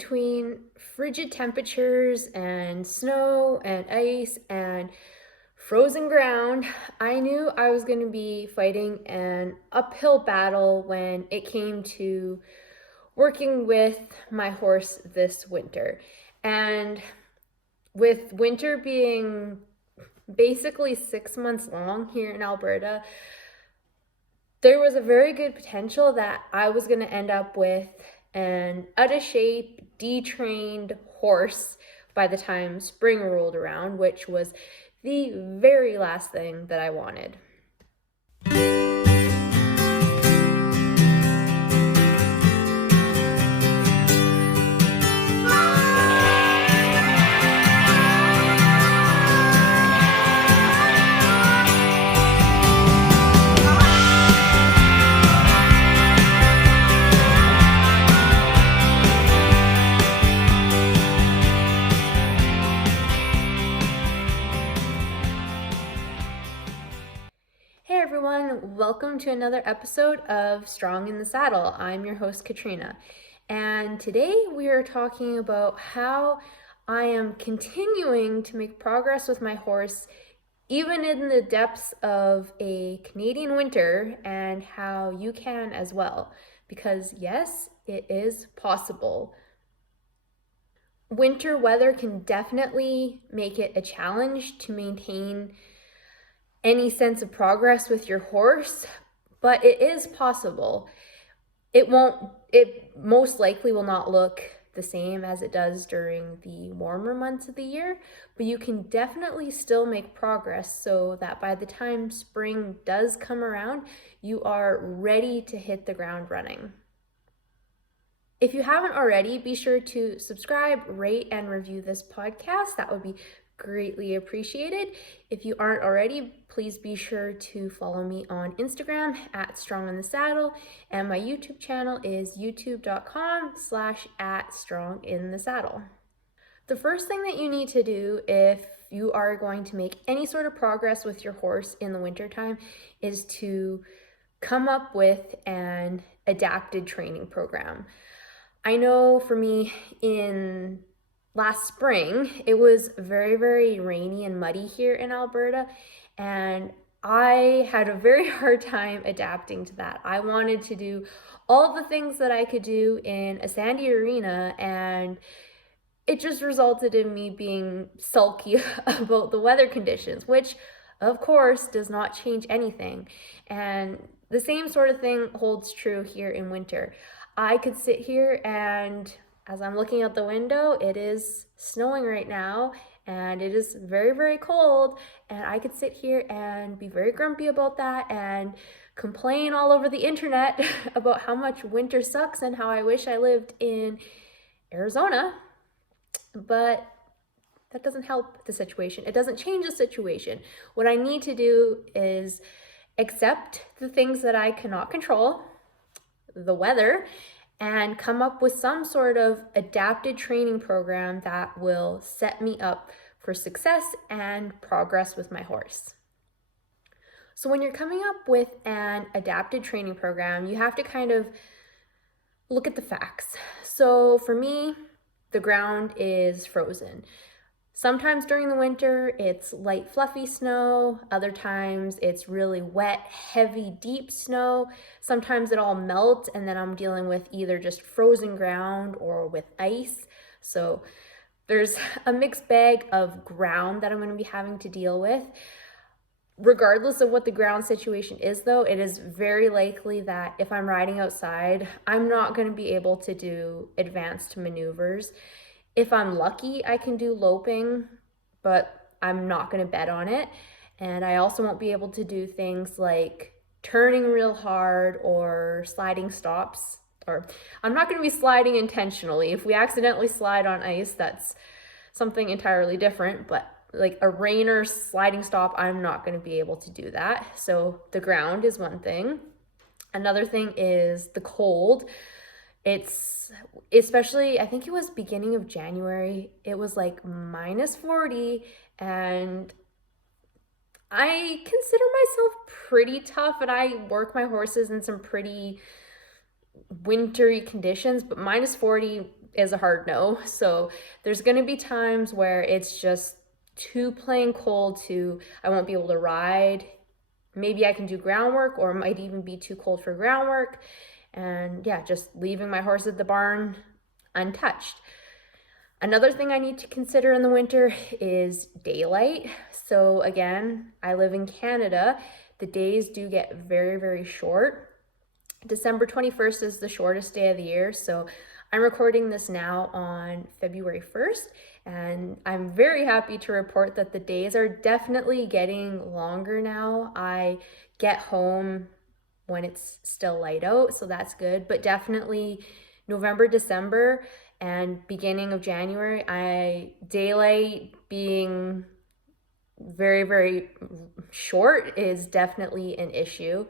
between frigid temperatures and snow and ice and frozen ground, I knew I was going to be fighting an uphill battle when it came to working with my horse this winter. And with winter being basically 6 months long here in Alberta, there was a very good potential that I was going to end up with an out of shape, detrained horse by the time spring rolled around, which was the very last thing that I wanted. Hey everyone, welcome to another episode of Strong in the Saddle. I'm your host Katrina, and today we are talking about how I am continuing to make progress with my horse even in the depths of a Canadian winter, and how you can as well, because yes, it is possible. Winter weather can definitely make it a challenge to maintain any sense of progress with your horse, but it is possible. It most likely will not look the same as it does during the warmer months of the year, but you can definitely still make progress so that by the time spring does come around, you are ready to hit the ground running. If you haven't already, be sure to subscribe, rate, and review this podcast. That would be greatly appreciated. If you aren't already, please be sure to follow me on Instagram at Strong in the Saddle, and my YouTube channel is youtube.com/@StrongInTheSaddle. The first thing that you need to do if you are going to make any sort of progress with your horse in the wintertime is to come up with an adapted training program. I know for me, in last spring, it was very, very rainy and muddy here in Alberta, and I had a very hard time adapting to that. I wanted to do all the things that I could do in a sandy arena, and it just resulted in me being sulky about the weather conditions, which of course does not change anything. And the same sort of thing holds true here in winter. I could sit here, and as I'm looking out the window, it is snowing right now and it is very, very cold, and I could sit here and be very grumpy about that and complain all over the internet about how much winter sucks and how I wish I lived in Arizona, but that doesn't help the situation. It doesn't change the situation. What I need to do is accept the things that I cannot control, the weather, and come up with some sort of adapted training program that will set me up for success and progress with my horse. So when you're coming up with an adapted training program, you have to kind of look at the facts. So for me, the ground is frozen. Sometimes during the winter, it's light, fluffy snow. Other times it's really wet, heavy, deep snow. Sometimes it all melts, and then I'm dealing with either just frozen ground or with ice. So there's a mixed bag of ground that I'm going to be having to deal with. Regardless of what the ground situation is, though, it is very likely that if I'm riding outside, I'm not going to be able to do advanced maneuvers. If I'm lucky, I can do loping, but I'm not going to bet on it. And I also won't be able to do things like turning real hard or sliding stops. Or I'm not going to be sliding intentionally. If we accidentally slide on ice, that's something entirely different. But like a rainer sliding stop, I'm not going to be able to do that. So the ground is one thing. Another thing is the cold. It's especially, I think it was beginning of January, it was like -40, and I consider myself pretty tough, and I work my horses in some pretty wintry conditions, but -40 is a hard no. So there's going to be times where it's just too plain cold I won't be able to ride. Maybe I can do groundwork, or it might even be too cold for groundwork. And yeah, just leaving my horse at the barn untouched. Another thing I need to consider in the winter is daylight. So again, I live in Canada. The days do get very, very short. December 21st is the shortest day of the year. So I'm recording this now on February 1st, and I'm very happy to report that the days are definitely getting longer now. I get home when it's still light out, so that's good. But definitely November, December, and beginning of January, daylight being very, very short is definitely an issue.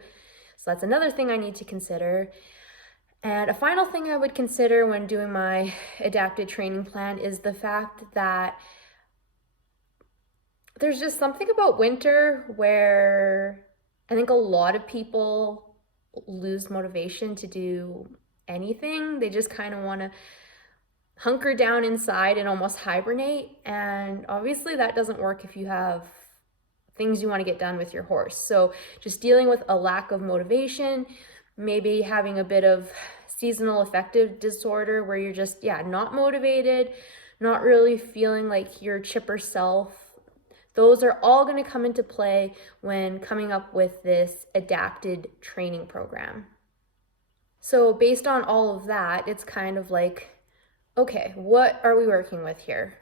So that's another thing I need to consider. And a final thing I would consider when doing my adapted training plan is the fact that there's just something about winter where I think a lot of people lose motivation to do anything. They just kind of want to hunker down inside and almost hibernate. And obviously that doesn't work if you have things you want to get done with your horse. So just dealing with a lack of motivation, maybe having a bit of seasonal affective disorder where you're just, not motivated, not really feeling like your chipper self. Those are all going to come into play when coming up with this adapted training program. So based on all of that, it's kind of like, okay, what are we working with here?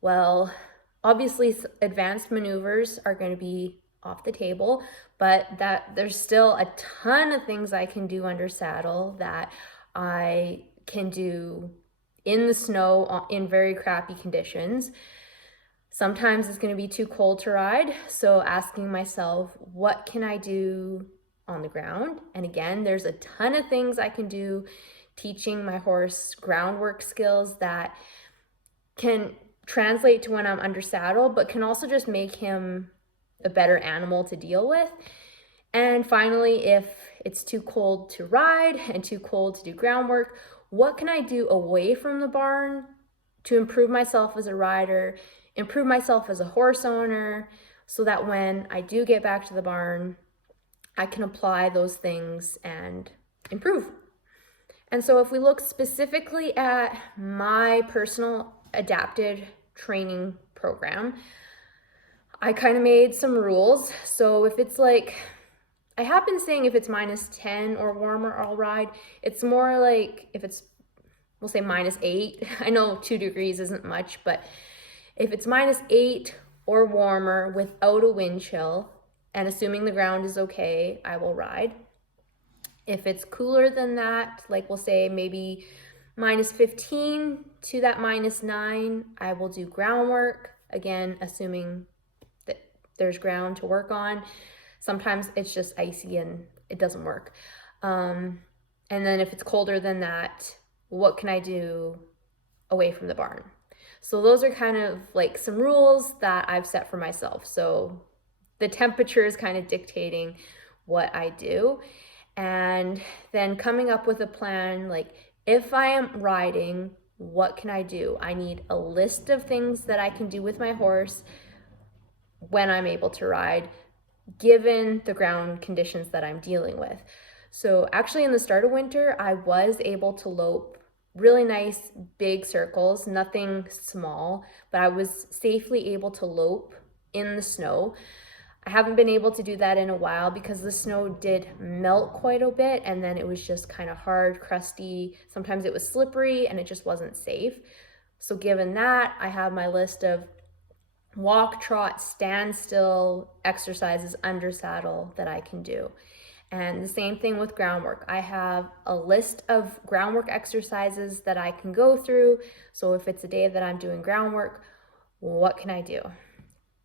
Well, obviously advanced maneuvers are going to be off the table, but there's still a ton of things I can do under saddle that I can do in the snow in very crappy conditions. Sometimes it's going to be too cold to ride, so asking myself, what can I do on the ground? And again, there's a ton of things I can do, teaching my horse groundwork skills that can translate to when I'm under saddle, but can also just make him a better animal to deal with. And finally, if it's too cold to ride and too cold to do groundwork, what can I do away from the barn to improve myself as a rider, improve myself as a horse owner, so that when I do get back to the barn, I can apply those things and improve. And so if we look specifically at my personal adapted training program, I kind of made some rules. So if it's like, I have been saying if it's -10 or warmer, I'll ride. It's more like if it's, we'll say -8. I know 2 degrees isn't much, but if it's -8 or warmer without a wind chill, and assuming the ground is okay, I will ride. If it's cooler than that, like we'll say maybe -15 to that -9, I will do groundwork. Again, assuming that there's ground to work on. Sometimes it's just icy and it doesn't work. And then if it's colder than that, what can I do away from the barn? So those are kind of like some rules that I've set for myself. So the temperature is kind of dictating what I do. And then coming up with a plan, like if I am riding, what can I do? I need a list of things that I can do with my horse when I'm able to ride, given the ground conditions that I'm dealing with. So actually in the start of winter, I was able to lope really nice big circles, nothing small, but I was safely able to lope in the snow. I haven't been able to do that in a while because the snow did melt quite a bit, and then it was just kind of hard, crusty. Sometimes it was slippery and it just wasn't safe. So given that, I have my list of walk, trot, stand still exercises under saddle that I can do. And the same thing with groundwork. I have a list of groundwork exercises that I can go through. So if it's a day that I'm doing groundwork, what can I do?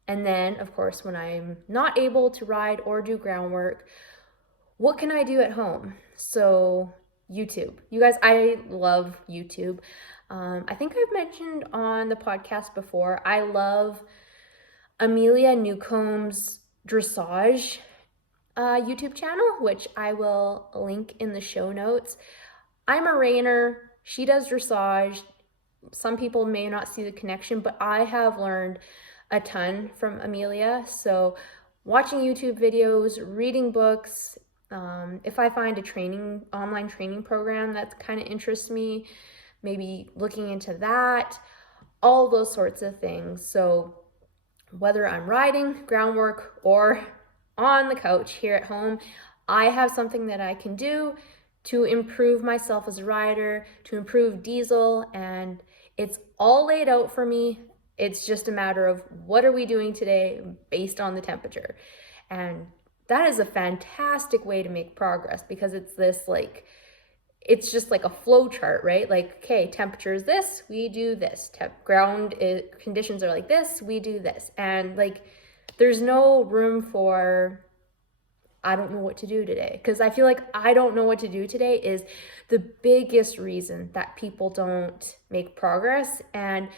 And then, of course, when I'm not able to ride or do groundwork, what can I do at home? So YouTube. You guys, I love YouTube. I think I've mentioned on the podcast before, I love Amelia Newcomb's dressage YouTube channel, which I will link in the show notes. I'm a reiner. She does dressage. some people may not see the connection, but I have learned a ton from Amelia. So watching YouTube videos, reading books, if I find a online training program that kind of interests me, maybe looking into that, all those sorts of things. So whether I'm riding, groundwork, or on the couch here at home, I have something that I can do to improve myself as a rider, to improve diesel, and it's all laid out for me. It's just a matter of what are we doing today based on the temperature. And that is a fantastic way to make progress, because it's just like a flow chart, right? Like, okay, temperature is this, we do this. Conditions are like this, we do this. And like, there's no room for, I don't know what to do today. Because I feel like I don't know what to do today is the biggest reason that people don't make progress. And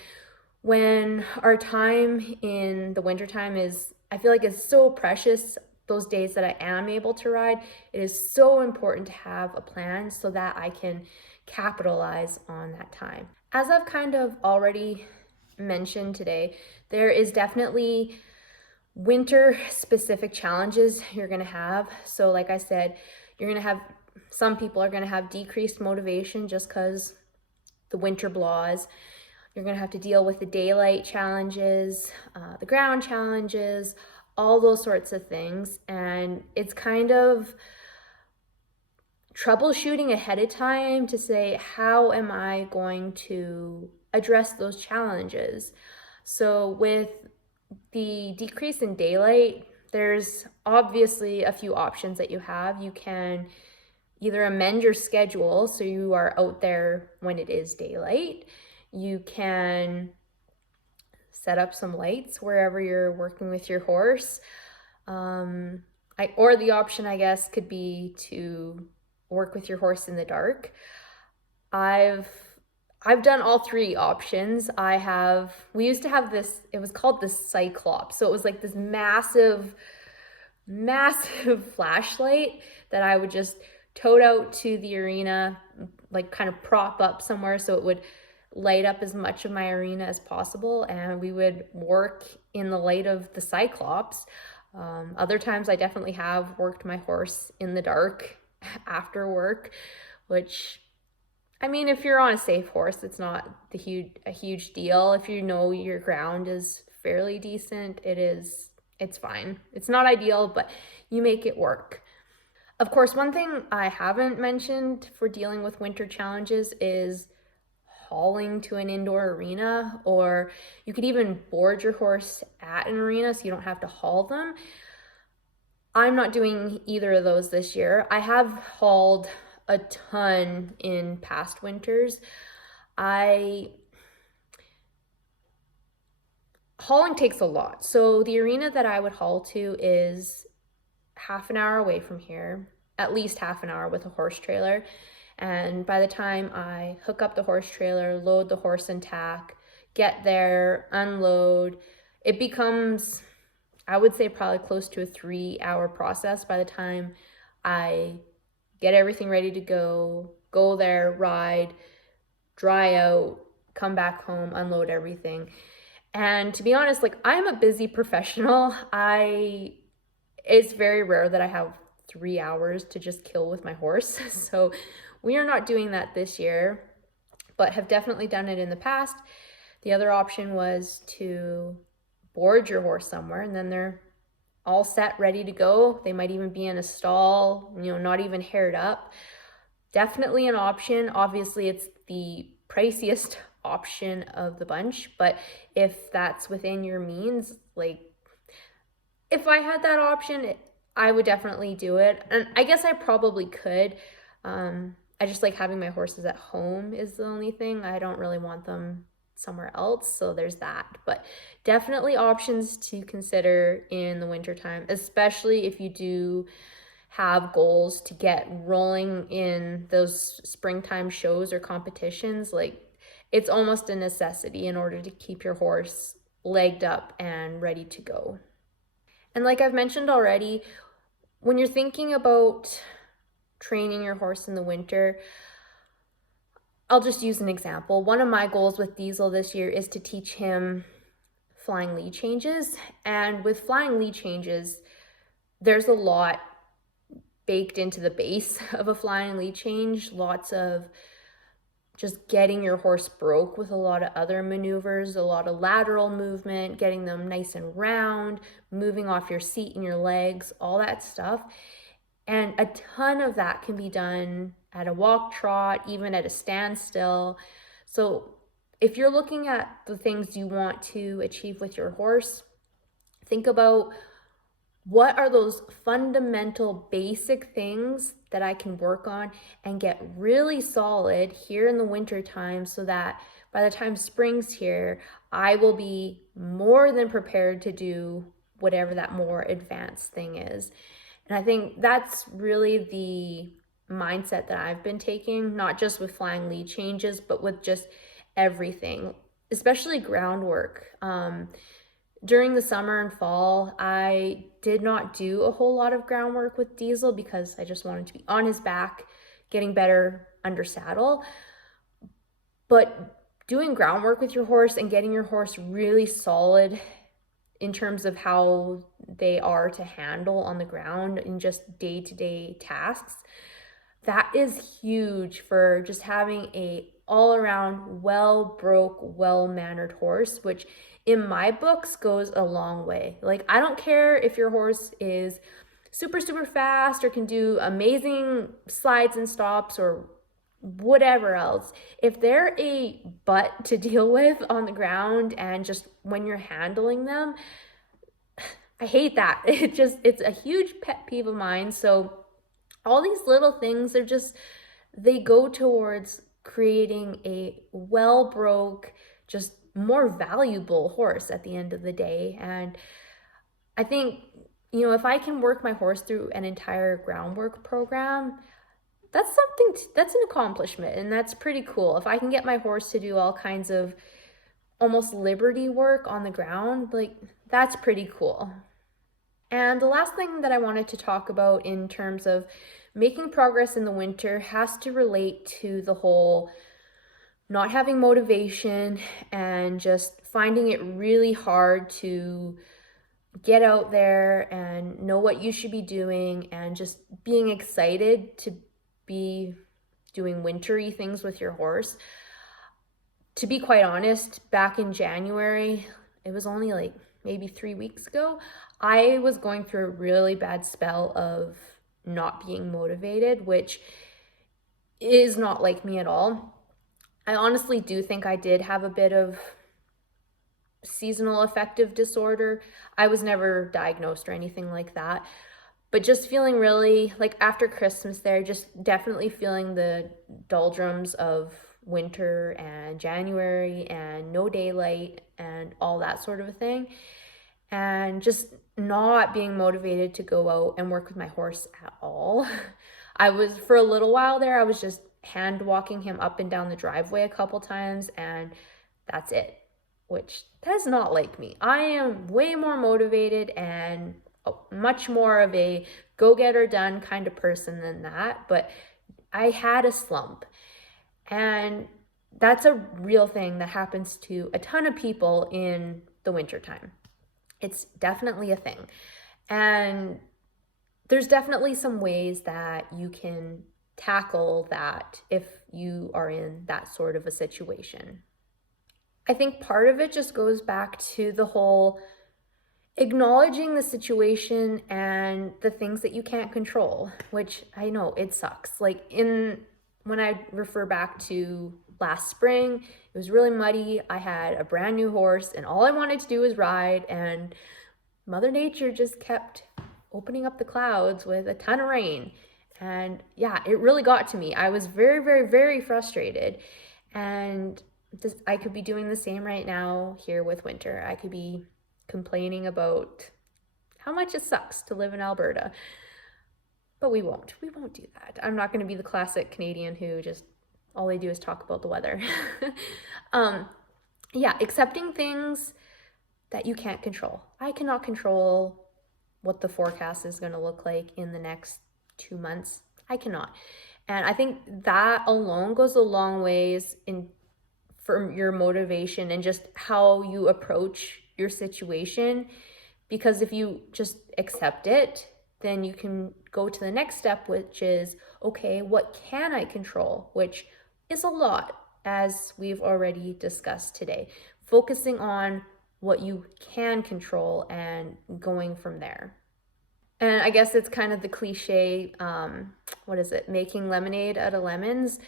when our time in the wintertime is, I feel like it's so precious, those days that I am able to ride, it is so important to have a plan so that I can capitalize on that time. As I've kind of already mentioned today, there is definitely winter specific challenges you're gonna have. So like I said, some people are gonna have decreased motivation just because the winter blaws. You're gonna have to deal with the daylight challenges, the ground challenges, all those sorts of things. And it's kind of troubleshooting ahead of time to say, how am I going to address those challenges? So with the decrease in daylight, there's obviously a few options that you have. You can either amend your schedule so you are out there when it is daylight. You can set up some lights wherever you're working with your horse. Or the option, I guess, could be to work with your horse in the dark. I've done all three options. We used to have this, it was called the Cyclops. So it was like this massive flashlight that I would just tote out to the arena, like kind of prop up somewhere so it would light up as much of my arena as possible, and we would work in the light of the Cyclops. Other times I definitely have worked my horse in the dark after work, which, I mean, if you're on a safe horse, it's not a huge deal. If you know your ground is fairly decent, it's fine. It's not ideal, but you make it work. Of course, one thing I haven't mentioned for dealing with winter challenges is hauling to an indoor arena, or you could even board your horse at an arena so you don't have to haul them. I'm not doing either of those this year. I have hauled a ton in past winters. Hauling takes a lot. So the arena that I would haul to is half an hour away from here, at least half an hour with a horse trailer. And by the time I hook up the horse trailer, load the horse and tack, get there, unload, it becomes, I would say, probably close to a 3-hour process by the time I get everything ready to go there, ride, dry out, come back home, unload everything. And to be honest, like, I'm a busy professional. It's very rare that I have 3 hours to just kill with my horse. So we are not doing that this year, but have definitely done it in the past. The other option was to board your horse somewhere, and then they're all set, ready to go. They might even be in a stall, not even haired up. Definitely an option. Obviously, it's the priciest option of the bunch, but if that's within your means, like, if I had that option, I would definitely do it. And I guess I probably could. I just like having my horses at home is the only thing. I don't really want them somewhere else, so there's that. But definitely options to consider in the wintertime, especially if you do have goals to get rolling in those springtime shows or competitions. Like, it's almost a necessity in order to keep your horse legged up and ready to go. And like I've mentioned already, when you're thinking about training your horse in the winter, I'll just use an example. One of my goals with Diesel this year is to teach him flying lead changes. And with flying lead changes, there's a lot baked into the base of a flying lead change. Lots of just getting your horse broke with a lot of other maneuvers, a lot of lateral movement, getting them nice and round, moving off your seat and your legs, all that stuff. And a ton of that can be done at a walk trot, even at a standstill. So if you're looking at the things you want to achieve with your horse, think about what are those fundamental basic things that I can work on and get really solid here in the winter time, so that by the time spring's here, I will be more than prepared to do whatever that more advanced thing is. And I think that's really the mindset that I've been taking, not just with flying lead changes, but with just everything, especially groundwork. During the summer and fall, I did not do a whole lot of groundwork with Diesel because I just wanted to be on his back, getting better under saddle. But doing groundwork with your horse and getting your horse really solid in terms of how they are to handle on the ground in just day-to-day tasks, that is huge for just having a all-around well-broke, well-mannered horse, which in my books goes a long way. Like, I don't care if your horse is super, super fast or can do amazing slides and stops or whatever else. If they're a butt to deal with on the ground and just when you're handling them, I hate that. It's a huge pet peeve of mine. So all these little things they go towards creating a well-broke, just more valuable horse at the end of the day. And I think, if I can work my horse through an entire groundwork program, that's an accomplishment, and that's pretty cool. If I can get my horse to do all kinds of almost liberty work on the ground, like, that's pretty cool. And the last thing that I wanted to talk about in terms of making progress in the winter has to relate to the whole not having motivation and just finding it really hard to get out there and know what you should be doing and just being excited to be doing wintry things with your horse. To be quite honest, back in January, it was only like maybe 3 weeks ago, I was going through a really bad spell of not being motivated, which is not like me at all. I honestly do think I did have a bit of seasonal affective disorder. I was never diagnosed or anything like that, but just feeling really, like, after Christmas there, just definitely feeling the doldrums of winter and January and no daylight and all that sort of a thing, and just not being motivated to go out and work with my horse at all. For a little while there, I was just hand walking him up and down the driveway a couple times, and that's it, which that is not like me. I am way more motivated and much more of a go-getter-done kind of person than that, but I had a slump, and that's a real thing that happens to a ton of people in the wintertime. It's definitely a thing, and there's definitely some ways that you can tackle that if you are in that sort of a situation. I think part of it just goes back to the whole acknowledging the situation and the things that you can't control, which I know it sucks. Like, when I refer back to last spring, it was really muddy. I had a brand new horse and all I wanted to do was ride, and Mother Nature just kept opening up the clouds with a ton of rain. And yeah, it really got to me. I was very, very, very frustrated. And I could be doing the same right now here with winter. I could be complaining about how much it sucks to live in Alberta. But we won't do that. I'm not going to be the classic Canadian who just all they do is talk about the weather. Yeah, accepting things that you can't control. I cannot control what the forecast is going to look like in the next 2 months. I cannot. And I think that alone goes a long ways in for your motivation and just how you approach your situation. Because if you just accept it, then you can go to the next step, which is, okay, what can I control? Which is a lot, as we've already discussed today. Focusing on what you can control and going from there. And I guess it's kind of the cliche, what is it, making lemonade out of lemons.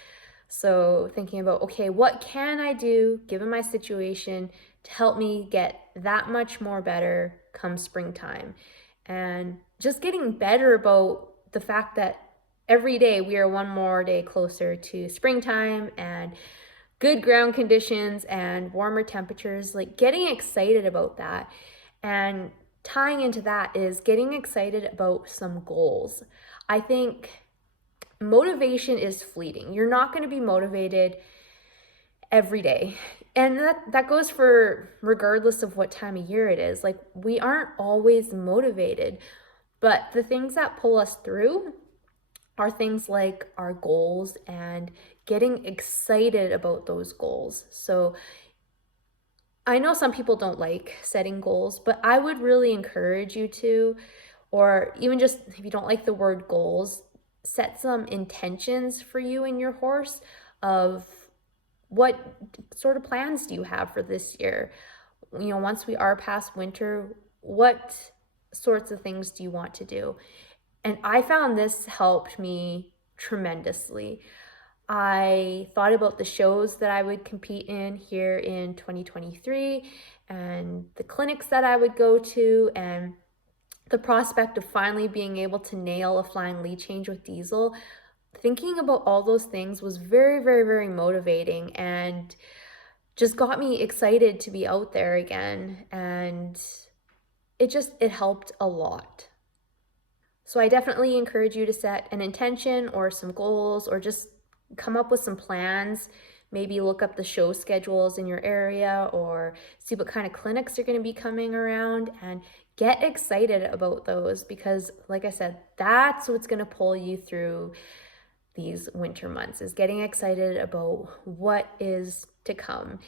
So thinking about, okay, what can I do given my situation to help me get that much more better come springtime? And just getting better about the fact that every day we are one more day closer to springtime and good ground conditions and warmer temperatures, like getting excited about that. And tying into that is getting excited about some goals. I think motivation is fleeting. You're not going to be motivated every day. And that goes for regardless of what time of year it is. Like, we aren't always motivated, but the things that pull us through are things like our goals and getting excited about those goals. So I know some people don't like setting goals, but I would really encourage you to, or even just if you don't like the word goals, set some intentions for you and your horse of what sort of plans do you have for this year? You know, once we are past winter, what sorts of things do you want to do? And I found this helped me tremendously. I thought about the shows that I would compete in here in 2023 and the clinics that I would go to, and the prospect of finally being able to nail a flying lead change with Diesel. Thinking about all those things was very, very, very motivating and just got me excited to be out there again. And it helped a lot. So I definitely encourage you to set an intention or some goals, or just come up with some plans. Maybe look up the show schedules in your area or see what kind of clinics are going to be coming around and get excited about those, because like I said, that's what's going to pull you through these winter months, is getting excited about what is to come.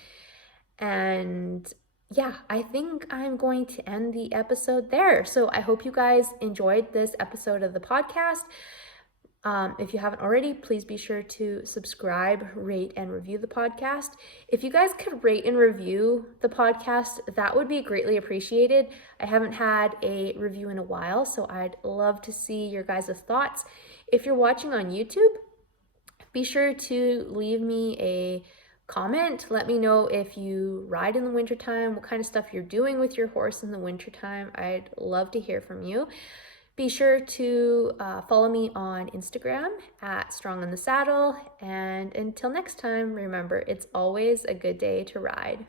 And yeah, I think I'm going to end the episode there. So I hope you guys enjoyed this episode of the podcast. If you haven't already, please be sure to subscribe, rate, and review the podcast. If you guys could rate and review the podcast, that would be greatly appreciated. I haven't had a review in a while, so I'd love to see your guys' thoughts. If you're watching on YouTube, be sure to leave me a comment. Let me know if you ride in the wintertime, what kind of stuff you're doing with your horse in the wintertime. I'd love to hear from you. Be sure to follow me on Instagram at Strong in the Saddle. And until next time, remember, it's always a good day to ride.